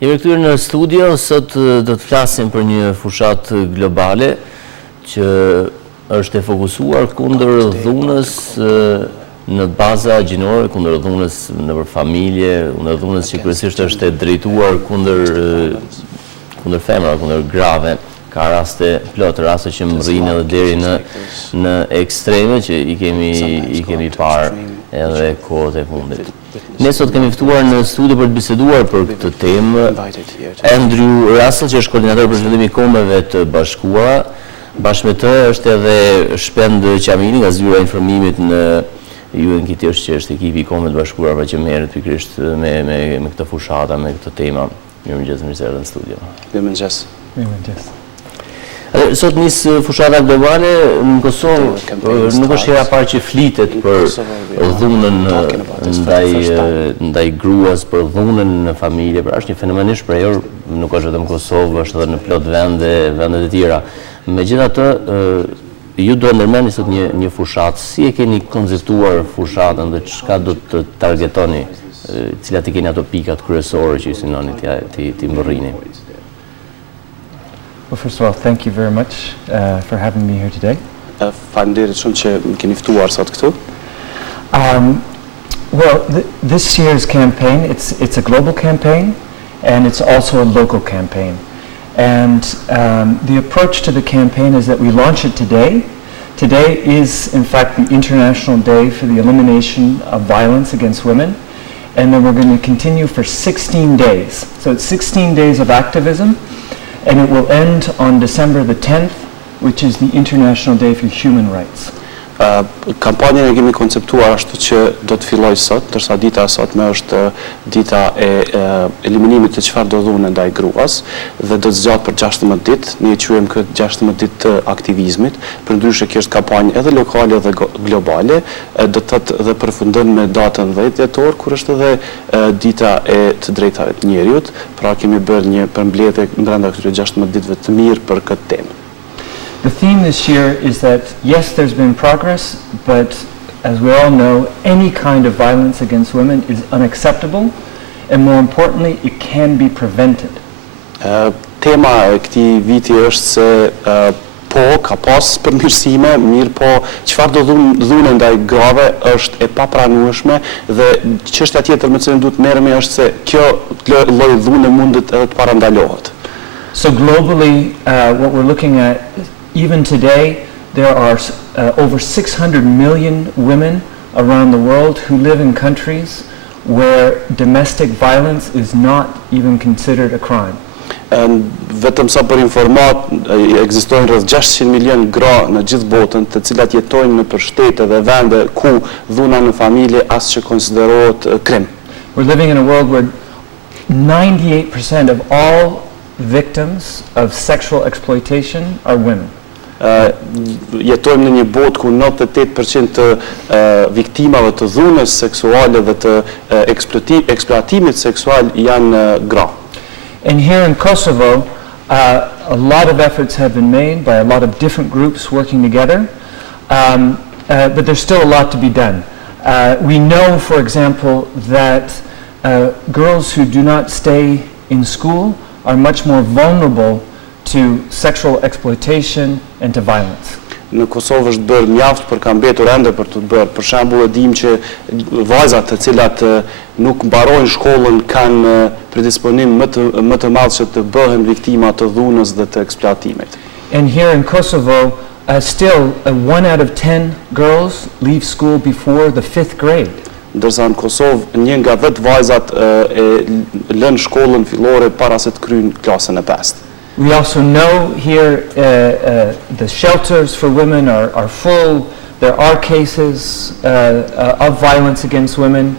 Jemi këtyre në studio, sot do të flasim për një fushat globale që është e fokusuar kundër dhunës në baza gjinore, kundër dhunës nëpër familje, kundër dhunës që kryesisht është e drejtuar kundër femra, kundër grave. Ka plot raste që mrrin edhe deri në ekstreme që i kemi parë edhe kohët e fundit. Ne sot kemi ftuar në studio për të biseduar për këtë temë Andrew Russell, që është koordinator për zhvillimin e kombeve të bashkuara. Bashkë me të është edhe Shpend Qamini nga zyra e informimit në UNKT, që është ekipi i kombeve të bashkuara që merret pikërisht me këtë fushata, me këtë tema. Mirëmëngjes, mirë se erdhën në studio. Mirëmëngjes. Mirëmëngjes. Sot nis fushata globale në Kosovë, nuk është hera parë që flitet për dhunën ndaj gruas, për dhunën në familje, për është një fenomen i shprehur, nuk është vetëm Kosovë, është edhe në plot vendet e tjera. Megjithatë, ju do ndërmendni sot një fushatë. Si e keni konceptuar fushatën dhe çka do të targetoni, cilat i keni ato pikat kryesore që ju synoni ti mbërrini? Well, first of all, thank you very much for having me here today. Faleminderit shumë që më keni ftuar sot këtu. Well, this year's campaign, it's a global campaign, and it's also a local campaign. And the approach to the campaign is that we launch it today. Today is, in fact, the International Day for the Elimination of Violence Against Women. And then we're going to continue for 16 days. So it's 16 days of activism. And it will end on December the 10th, which is the International Day for Human Rights. Kampanjën e kemi konceptuar ashtu që do të filloj sot, ndërsa dita e sotme është dita e eliminimit të çfarëdo dhune ndaj gruas dhe do të zgjatet për 16 ditë. Ne e quajmë këtë 16 ditë të aktivizmit. Përndryshe kjo është kampanjë edhe lokale dhe globale, do të thotë dhe përfundon me datën 10 dhjetor, kur është edhe dita e të drejtave të njerëzit. Pra kemi bërë një përmbledhje brenda këtyre 16 ditëve të mirë për këtë temë. The theme this year is that, yes, there's been progress, but as we all know, any kind of violence against women is unacceptable, and more importantly, it can be prevented. Tema e këtij viti është se po ka pas përmirësime, mirë po çfarëdo dhunë ndaj grave është e papranueshme dhe çështja tjetër me cilën duhet merremi është se kjo lloj dhune mundet edhe të parandalohet. So globally, what we're looking at, even today, there are over 600 million women around the world who live in countries where domestic violence is not even considered a crime. Vetëm sa për informat, ekzistojnë rreth 600 milion gra në gjithë botën, të cilat jetojnë në shtete dhe vende ku dhuna në familje as që konsiderohet krim. We're living in a world where 98% of all victims of sexual exploitation are women. Jetojmë në një botë ku 98% të viktimave të dhunës seksuale dhe të eksploatimit seksual janë gra. And here in Kosovo, a lot of efforts have been made by a lot of different groups working together, but there's still a lot to be done. We know, for example, that girls who do not stay in school are much more vulnerable to sexual exploitation and to violence. Në Kosovë është bërë mjaft për ka mbetur ende për të bërë. Për shembull, e dim që vajzat të cilat nuk mbarojnë shkollën kanë predisponim më të madh që të bëhen viktima të dhunës dhe të eksploatimit. And here in Kosovo, still 1 out of 10 girls leave school before the 5th grade. Ndërsa në Kosovë 1 nga 10 vajzat lën shkollën fillore para se të kryejnë klasën e 5. We also know here the shelters for women are full. There are cases of violence against women,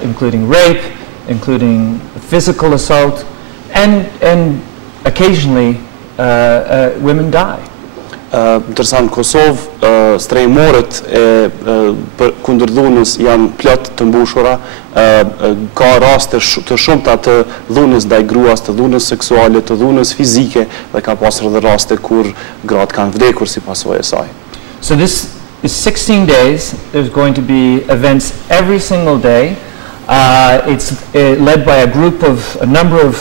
including rape, including physical assault, and occasionally women die. Ndërsa në Kosovë strehimorët kundër dhunës janë plot të mbushura, ka raste të shumta të dhunës ndaj gruas, të dhunës seksuale, të dhunës fizike dhe ka pasur edhe raste kur gratë kanë vdekur si pasojë e saj. So this is 16 days. There's going to be events every single day. It's led by a number of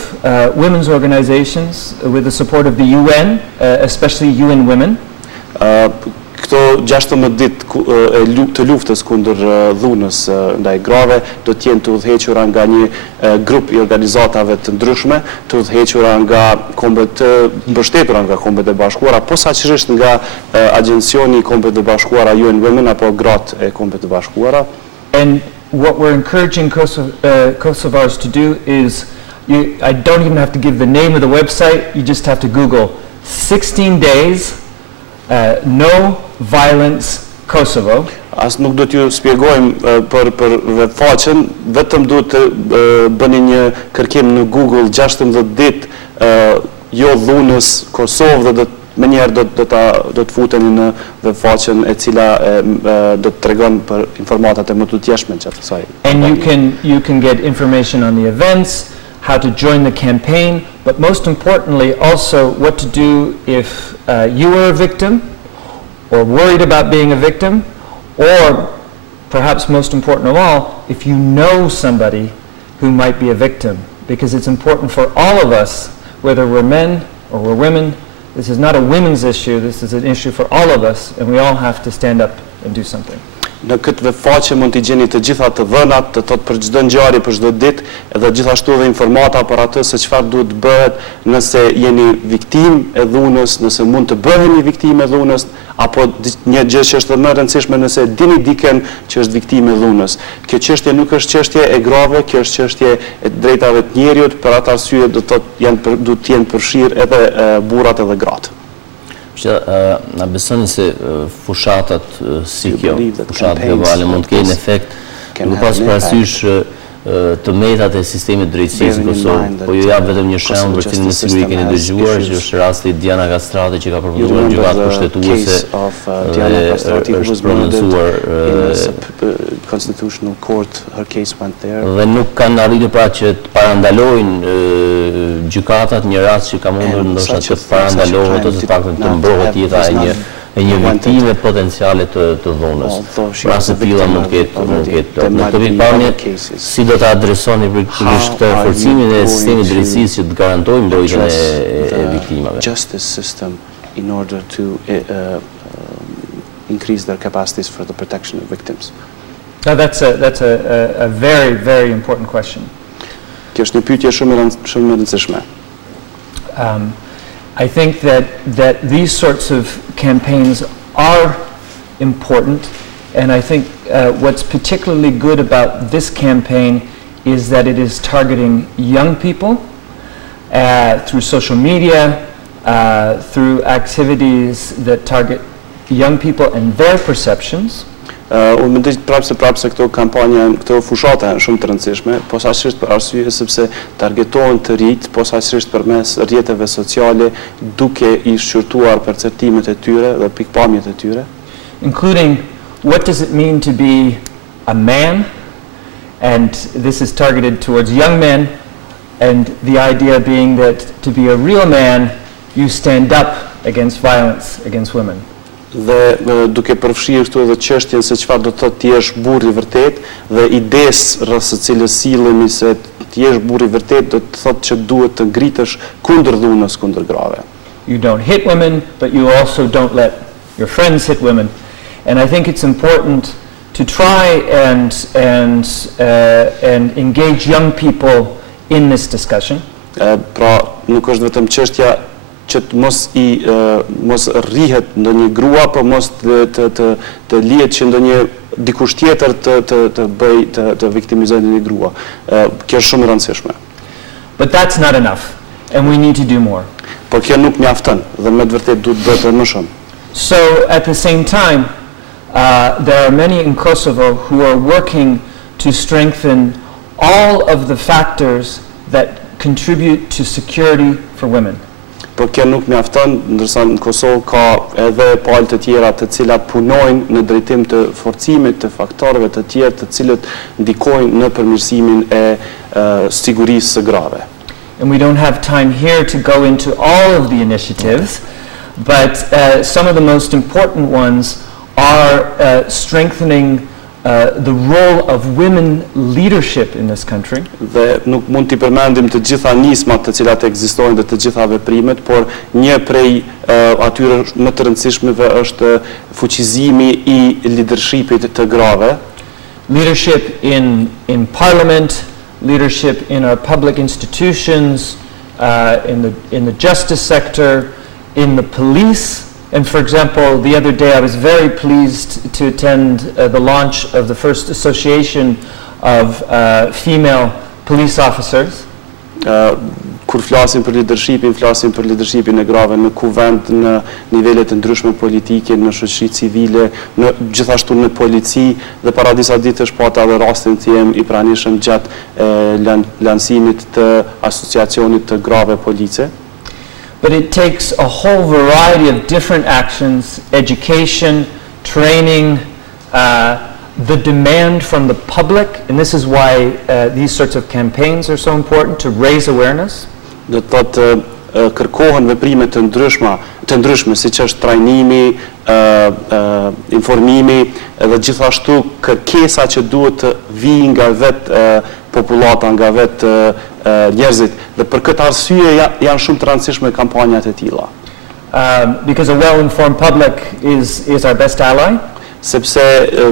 women's organizations with the support of the UN, especially UN Women. Këto 16 ditë të luftës kundër dhunës ndaj grave do të jenë të udhëhequra nga një grup i organizatave të ndryshme, të udhëhequra nga të mbështetura nga Kombet e Bashkuara, posaçërisht nga agjencioni i Kombet e Bashkuara UN Women apo gratë e Kombet e Bashkuara. And what we're encouraging Kosovars to do is, I don't even have to give the name of the website, you just have to Google 16 days No Violence Kosovo. As nuk do t'ju shpjegojmë për webfaqen, vetëm duhet të bëni një kërkim në Google 16 ditë jo dhunës Kosovë dhe më njëherë do të futeni në webfaqen e cila do të tregon për informatat e më të tjeshme gjatë kësaj. And you can get information on the events, how to join the campaign, but most importantly also what to do if you were a victim or worried about being a victim, or perhaps most important of all, if you know somebody who might be a victim, because it's important for all of us, whether we're men or we're women. This is not a women's issue, this is an issue for all of us, and we all have to stand up and do something. Në këtë webfaqe mund t'i gjeni të gjitha të dhënat, të thotë për çdo ngjarje, për çdo ditë, edhe gjithashtu edhe informata për atë se çfarë duhet bëhet nëse jeni viktimë e dhunës, nëse mund të bëheni viktimë e dhunës, apo një gjë që është më e rëndësishme nëse dini dikën që është viktimë e dhunës. Kjo çështje nuk është çështje e grave, kjo është çështje e drejtave të njerëzit, për atë arsye do të jenë përfshirë edhe burrat edhe gratë. Na besoni se fushatat si kjo, fushat globale mund të kenë efekt, duke pas parasysh të metat e sistemit drejtësisë në Kosovë, po ju jap vetëm një shembull për cilin në siguri keni dëgjuar, që është rasti Diana Kastrati që ka përfunduar në gjykatë kushtetuese dhe është prononcuar Constitutional Court, her case went there. Dhe nuk kanë arritur pra që të parandalojnë gjykatat një rast që ka mundur ndoshta të parandalohet ose të paktën të mbrohet jeta e një viktime potenciale të dhunës. Pra se tilla mund të ketë. Në këtë pikpamje, si do të adresoni pikërisht këtë forcimin e sistemit drejtësisë që të garantojë mbrojtjen e viktimave? Justice system in order to increase their capacities for the protection of victims. Now that's a very, very important question. Kjo është një pyetje shumë e rëndësishme. I think that these sorts of campaigns are important, and I think what's particularly good about this campaign is that it is targeting young people through social media, through activities that target young people and their perceptions. Unë mendoj prapë se këto kampanja, këto fushata janë shumë të rëndësishme, posaçërisht për arsye sepse targetohen të rinjt, posaçërisht përmes rrjeteve sociale, duke I shqyrtuar perceptimet e tyre dhe pikpamjet e tyre. Including what does it mean to be a man, and this is targeted towards young men, and the idea being that to be a real man, you stand up against violence against women. Dhe duke përfshirë këtu edhe çështjen se çfarë do të thotë ti je burr I vërtet dhe idesë rreth së cilës sillemi se ti je burr I vërtet do të thotë që duhet të ngritesh kundër dhunës, kundër grave. You don't hit women, but you also don't let your friends hit women. And I think it's important to try and engage young people in this discussion. Pra nuk është vetëm çështja që të mos rrihet ndonjë grua, por mos të lihet që ndonjë dikush tjetër të viktimizojë ndonjë grua. Kjo është shumë e rëndësishme. But that's not enough, and we need to do more. Por kjo nuk mjafton dhe me të vërtetë duhet bëhet më shumë. So at the same time, there are many in Kosovo who are working to strengthen all of the factors that contribute to security for women. Por kjo nuk mjafton, ndërsa në Kosovë ka edhe palë të tjera të cilat punojnë në drejtim të forcimit të faktorëve të tjerë të cilët ndikojnë në përmirësimin e sigurisë së grave. And we don't have time here to go into all of the initiatives, but some of the most important ones are strengthening the role of women leadership in this country. Dhe nuk mund t'i përmendim të gjitha nismat të cilat ekzistojnë dhe të gjitha veprimet, por një prej atyre më të rëndësishmeve është fuqizimi I leadershipit të grave. Leadership in parliament, leadership in our public institutions, in the justice sector, in the police. And for example, the other day I was very pleased to attend the launch of the first association of female police officers. Kur flasim për leadershipin e grave në kuvend, në nivelet të ndryshme politike, në shoqëri civile, gjithashtu në polici, dhe para disa ditësh pata edhe rastin tim I pranishëm gjatë lansimit të asociacionit të grave police. But it takes a whole variety of different actions, education, training, the demand from the public, and this is why these sorts of campaigns are so important, to raise awareness. Do të thotë kërkohen veprime të ndryshme, siç është trajnimi, informimi dhe gjithashtu kërkesa që duhet të vijnë nga vetë popullata, nga vetë njerëzit, dhe për këtë arsye janë shumë të rëndësishme kampanjat e tilla. Because a well-informed public is our best ally. Sepse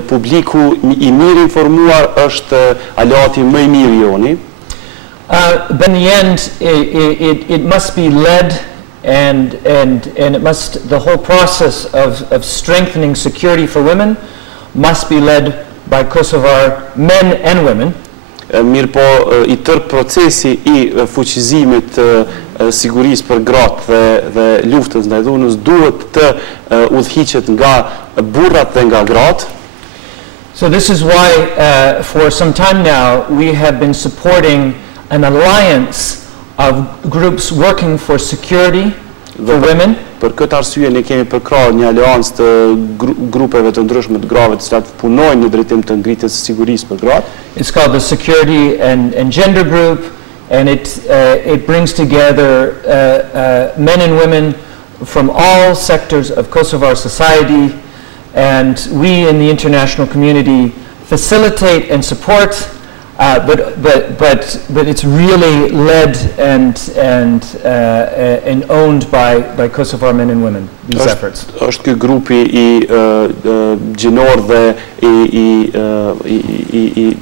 publiku I mirë informuar është aleati më I mirë joni. But in the end, it must be led and it must, the whole process of strengthening security for women must be led by Kosovar men and women. Mirë po I tërë procesi I fuqizimit sigurisë për gratë dhe luftës ndaj dhunës duhet të udhëhiqet nga burrat dhe nga gratë. So this is why for some time now we have been supporting an alliance of groups working for security for women. Për këtë arsye ne kemi përkrahur një aleancë të grupeve të ndryshme të grave të cilat punojnë në drejtim të ngritjes së sigurisë për gratë. It's called the Security and Gender Group, and it brings together men and women from all sectors of Kosovar society, and we in the international community facilitate and support. But it's really led and owned by Kosovar men and women, these efforts. Është ky grupi I gjinor dhe I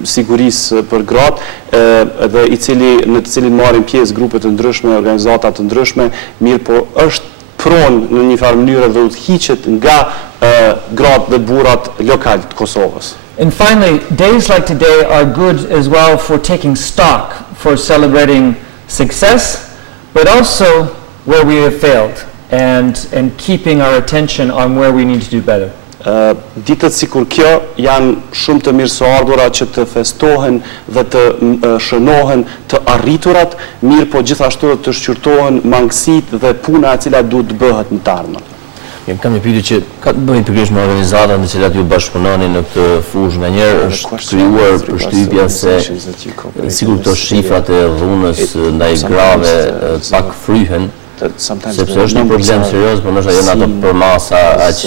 sigurisë për gratë dhe në të cilin marrin pjesë grupe të ndryshme, organizata të ndryshme, mirë po është pronë në një farë mënyrë dhe udhëhiqet nga gratë dhe burrat lokal të Kosovës. And finally, days like today are good as well for taking stock, for celebrating success, but also where we have failed and keeping our attention on where we need to do better. Ditët sikur kjo janë shumë të mirësoardhura që të festohen dhe të shënohen të arriturat, mirë po gjithashtu të shqyrtohen mangësitë dhe puna e cila duhet të bëhet në të ardhmen. Kam një pyetje që ka të bëjë pikërisht me organizatat në cilat ju bashkëpunoni në këtë fushë. Nganjëherë është krijuar përshtypja se sikur këto shifrat e dhunës ndaj grave pak fryhen, sepse është një problem serioz, por ndoshta janë ato përmasa aq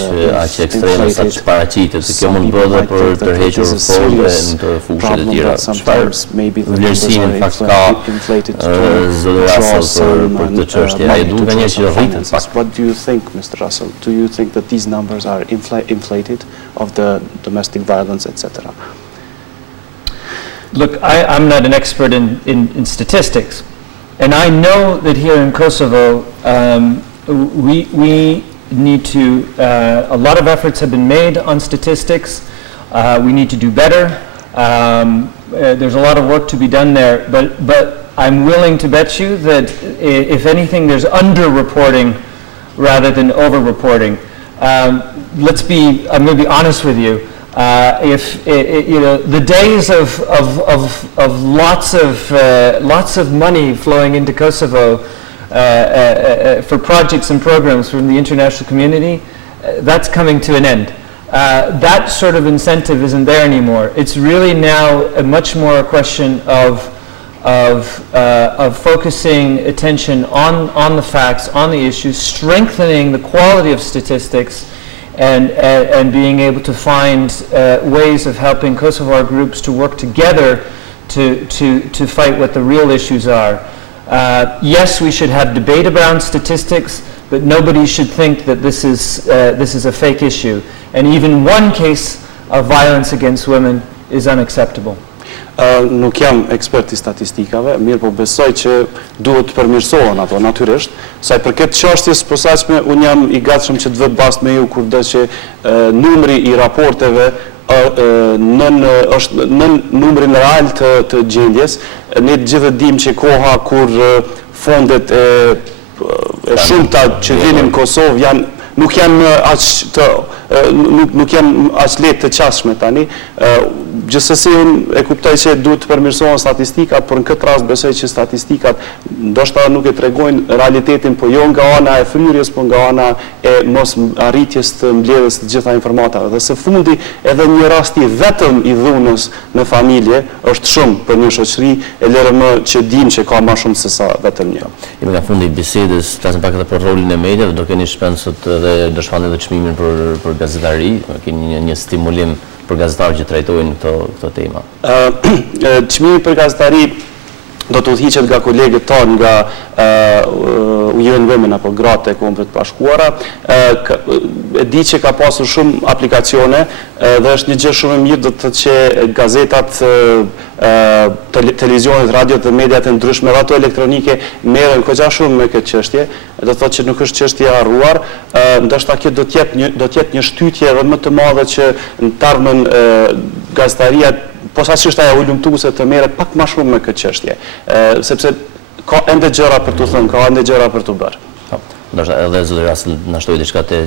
ekstreme sa që paraqitet, se kjo mund bëhet edhe për tërhequr folë në të fushët e tjera. Çfarë vlerësimi në fakt ka zëri Russell për këtë çështje? Ai duhet nganjëherë që rritet pak. What do you think, Mr. Russell? Do you think that these numbers are inflated of the domestic violence, etc.? Look, I'm not an expert in statistics. And I know that here in Kosovo, we need to, a lot of efforts have been made on statistics. We need to do better. There's a lot of work to be done there, but I'm willing to bet you that if anything, there's under-reporting rather than over-reporting. I'm going to be honest with you. The days of lots of money flowing into Kosovo for projects and programs from the international community, that's coming to an end. That sort of incentive isn't there anymore. It's really now much more a question of focusing attention on the facts, on the issues, strengthening the quality of statistics, and being able to find ways of helping Kosovar groups to work together to fight what the real issues are. Yes, we should have debate around statistics, but nobody should think that this is a fake issue. And even one case of violence against women is unacceptable. Nuk jam ekspert i statistikave, mirë po besoj që duhet të përmirësohen ato natyrisht. Sa i përket çështjes posaçme, unë jam i gatshëm që të vë bast me ju kurdo që numri i raporteve është nën numrin real të gjendjes. Ne të gjithë dimë që koha kur fondet e shumta që vinin në Kosovë nuk janë aq lehtë të qasshme tani. Gjithsesi unë e kuptoj që duhet të përmirësohen statistikat, por në këtë rast besoj që statistikat ndoshta nuk e tregojnë realitetin, po jo nga ana e fryrjes, po nga ana e mos arritjes të mbledhjes të gjitha informatave. Dhe së fundi edhe një rasti vetëm i dhunës në familje është shumë për një shoqëri e lërë më që dim që ka më shumë se sa vetëm një. Jemi nga fundi i bisedës, flasim pak edhe për rolin e mediave, do keni shpenë sot edhe do shfaqni edhe çmimin për gazetari, keni një stimulim për gazetarë që trajtojnë këto tema. Çmimi për gazetari do të udhëhiqet nga kolegët tonë nga UN Women apo gratë e Kombeve të Bashkuara. E di që ka pasur shumë aplikacione dhe është një gjë shumë e mirë do të thotë që gazetat, televizionet, radiot dhe mediat e ndryshme dhe ato elektronike merren goxha shumë me këtë çështje. Do të thotë që nuk është çështje e harruar, ndoshta kjo do të jetë një shtytje edhe më të madhe që në të ardhmen gazetaria posaçërisht ajo ulumtuese të merret pak më shumë me këtë çështje, sepse ka ende gjëra për të thënë, ka ende gjëra për të bërë. Ndoshta edhe zoti Rast na shtoi diçka te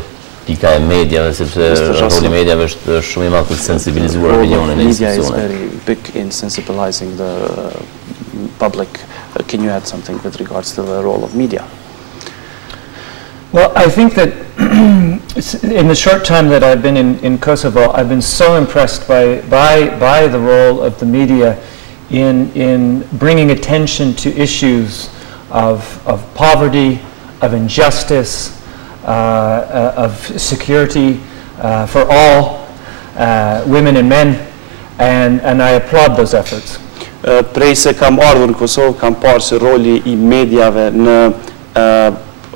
pika e mediave, sepse roli i mediave është shumë i madh për të sensibilizuar opinionin e institucioneve. Media is very big in sensibilizing the public. Can you add something with regards to the role of media? Well, I think that in the short time that I've been in Kosovo, I've been so impressed by the role of the media in bringing attention to issues of poverty, of injustice, of security for all women and men, and I applaud those efforts. Prej se kam ardhur në Kosovë, kam parë se roli i mediave në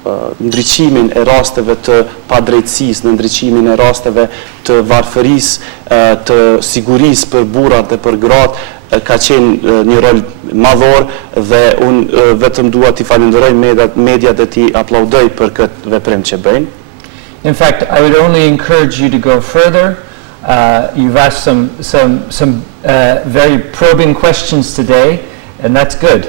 ndriqimin e rasteve të padrejtësisë, në ndriqimin e rasteve të varfërisë, të sigurisë për burrat dhe për gratë, ka qenë një rol madhor dhe unë vetëm dua t'i falenderoj mediat dhe t'i aplaudoj për këtë veprim që bëjnë. In fact, I would only encourage you to go further. You've asked some very probing questions today, and that's good.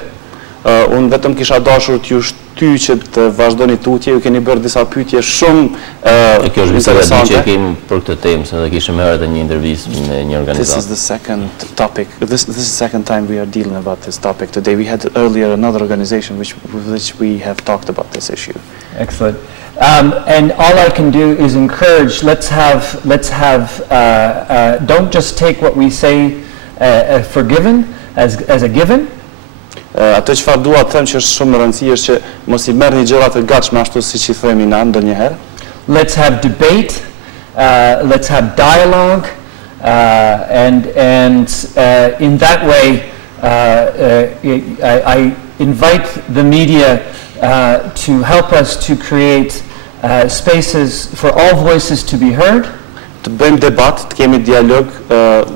Unë vetëm kisha dashur t'ju shty që të vazhdoni tutje, ju keni bërë disa pyetje shumë interesante. Kjo është kemi për këtë temë, se kishim herë edhe një intervistë me një organizatë. This is the second topic. This is the second time we are dealing about this topic today. We had earlier another organization with which we have talked about this issue. Excellent. And all I can do is encourage. Let's have. Don't just take what we say for given as a given. Ato çfarë dua të them që është shumë e rëndësishme është që mos I merrni gjërat e gatshme ashtu siç I themi na ndonjëherë. Let's have debate. Let's have dialogue, and in that way, I invite the media to help us to create spaces for all voices to be heard. Të bëjmë debat, të kemi dialog,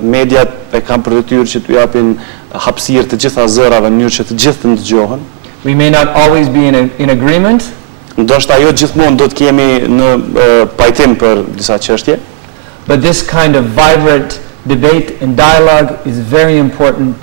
mediat e kanë për detyrë që t'u japin hapësirë të gjitha zërave në mënyrë që të gjithë të ndëgjohen. We may not always be in agreement. Ndoshta jo gjithmonë do të kemi në pajtim për disa çështje. But this kind of vibrant debate and dialogue is very important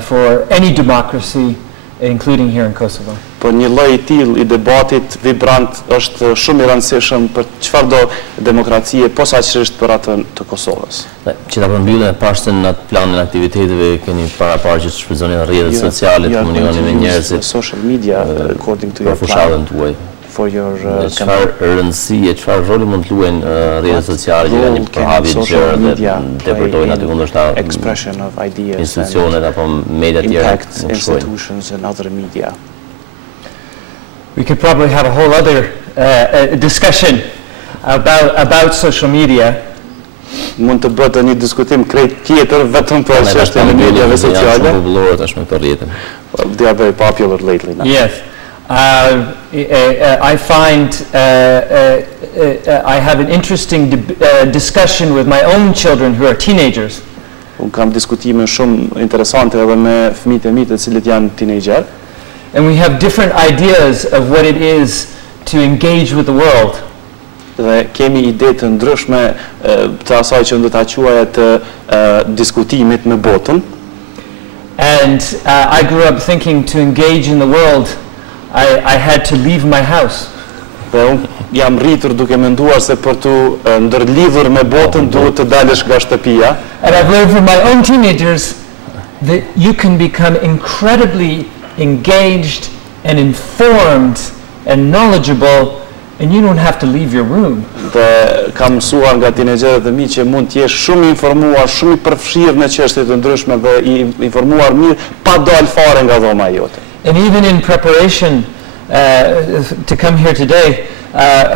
for any democracy, including here in Kosovo. Po një lloj I tillë I debatit vibrant është shumë I rëndësishëm për çfarëdo demokracie, posaçërisht për atë të Kosovës. Që ta përmbyllim pashën në planin e aktiviteteve, keni paraparë që shfrytëzoni rrjetet sociale, të komunikoni me njerëzit, social media according to your fushatën tuaj. For your çfarë rëndësie, çfarë roli mund të luajnë rrjetet sociale që kanë një përhapje të gjerë dhe depërtojnë aty kundërshta expression of ideas, institucionet apo media të tjera, institutions and other media. We could probably have a whole other discussion about social media. Mund të bëhet një diskutim krejt tjetër vetëm për Ne tash çështjen e kemi mediave janë sociale. shumë popullore tash me këto rrjete. They are very popular lately now. Yes. I find I have an interesting discussion with my own children who are teenagers. Unë kam diskutime shumë interesante edhe me fëmijët e mi të cilët janë teenager. And we have different ideas of what it is to engage with the world. Dhe kemi ide të ndryshme të asaj që do ta quaja të diskutimit me botën. And I grew up thinking to engage in the world, I had to leave my house. Dhe unë jam rritur duke menduar se për të ndërlidhur me botën duhet të dalësh nga shtëpia. And I've learned from my own teenagers that you can become incredibly engaged and informed and knowledgeable, and you don't have to leave your room. Dhe kam mësuar nga teenagerët e mi që mund të jesh shumë informuar, shumë i përfshirë në çështje të ndryshme dhe i informuar mirë pa dalë fare nga dhoma jote. And even in preparation to come here today,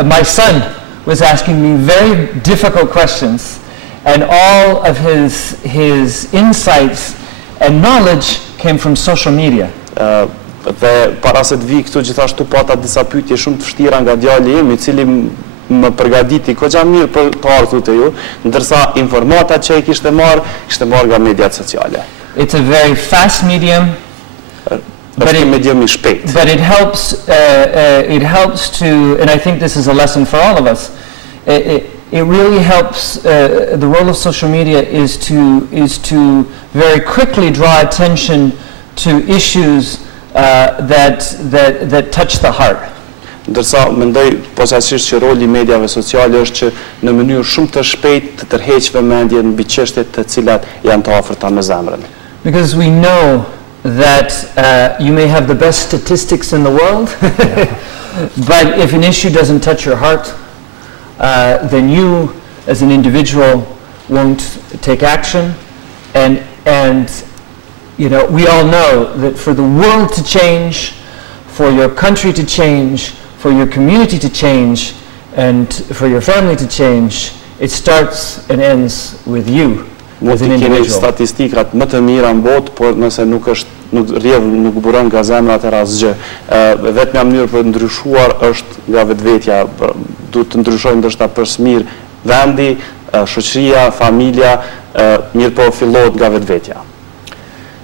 my son was asking me very difficult questions, and all of his insights and knowledge came from social media. Dhe para se të vi këtu gjithashtu pata disa pyetje shumë të vështira nga djali im, i cili më përgatiti goxha mirë për të ardhur te ju, ndërsa informatat që ai kishte marrë nga mediat sociale. It's a very fast medium. But it helps to, and I think this is a lesson for all of us. It really helps. The role of social media is to very quickly draw attention to issues that touch the heart. Ndërsa mendoj posaçërisht që roli i mediave sociale është që në mënyrë shumë të shpejtë të tërheq vëmendjen mbi çështjet të cilat janë të afërta me zemrën. Because we know that you may have the best statistics in the world, but if an issue doesn't touch your heart, then you as an individual won't take action. And you know, we all know that for the world to change, for your country to change, for your community to change, and for your family to change, it starts and ends with you. Mund të keni statistikat më të mira në botë, por nëse nuk buron nga zemra atëherë asgjë. Vetmja mënyrë për të ndryshuar është nga vetvetja. Duhet të ndryshojë ndoshta për së miri vendi, shoqëria, familja, mirëpo fillohet nga vetvetja.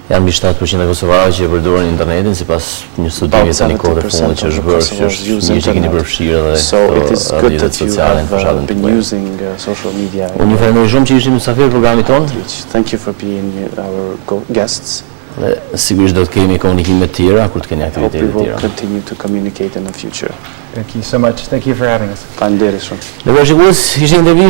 Janë mbi 7% e kosovarëve që përdorin internetin sipas një studimi tani kohë të fundit që është bërë, që është mirë që keni përfshirë edhe rrjetet sociale në fushatën been using social media. Unë ju falenderoj shumë që ishim mysafir programit tonë. Thank you for being our guests. Dhe sigurisht do të kemi komunikime të tjera kur të keni aktivitete të tjera. We will tjera. continue to communicate in the future. Thank you so much. Thank you for having us. Faleminderit shumë. Dhe shikues, ishin intervistë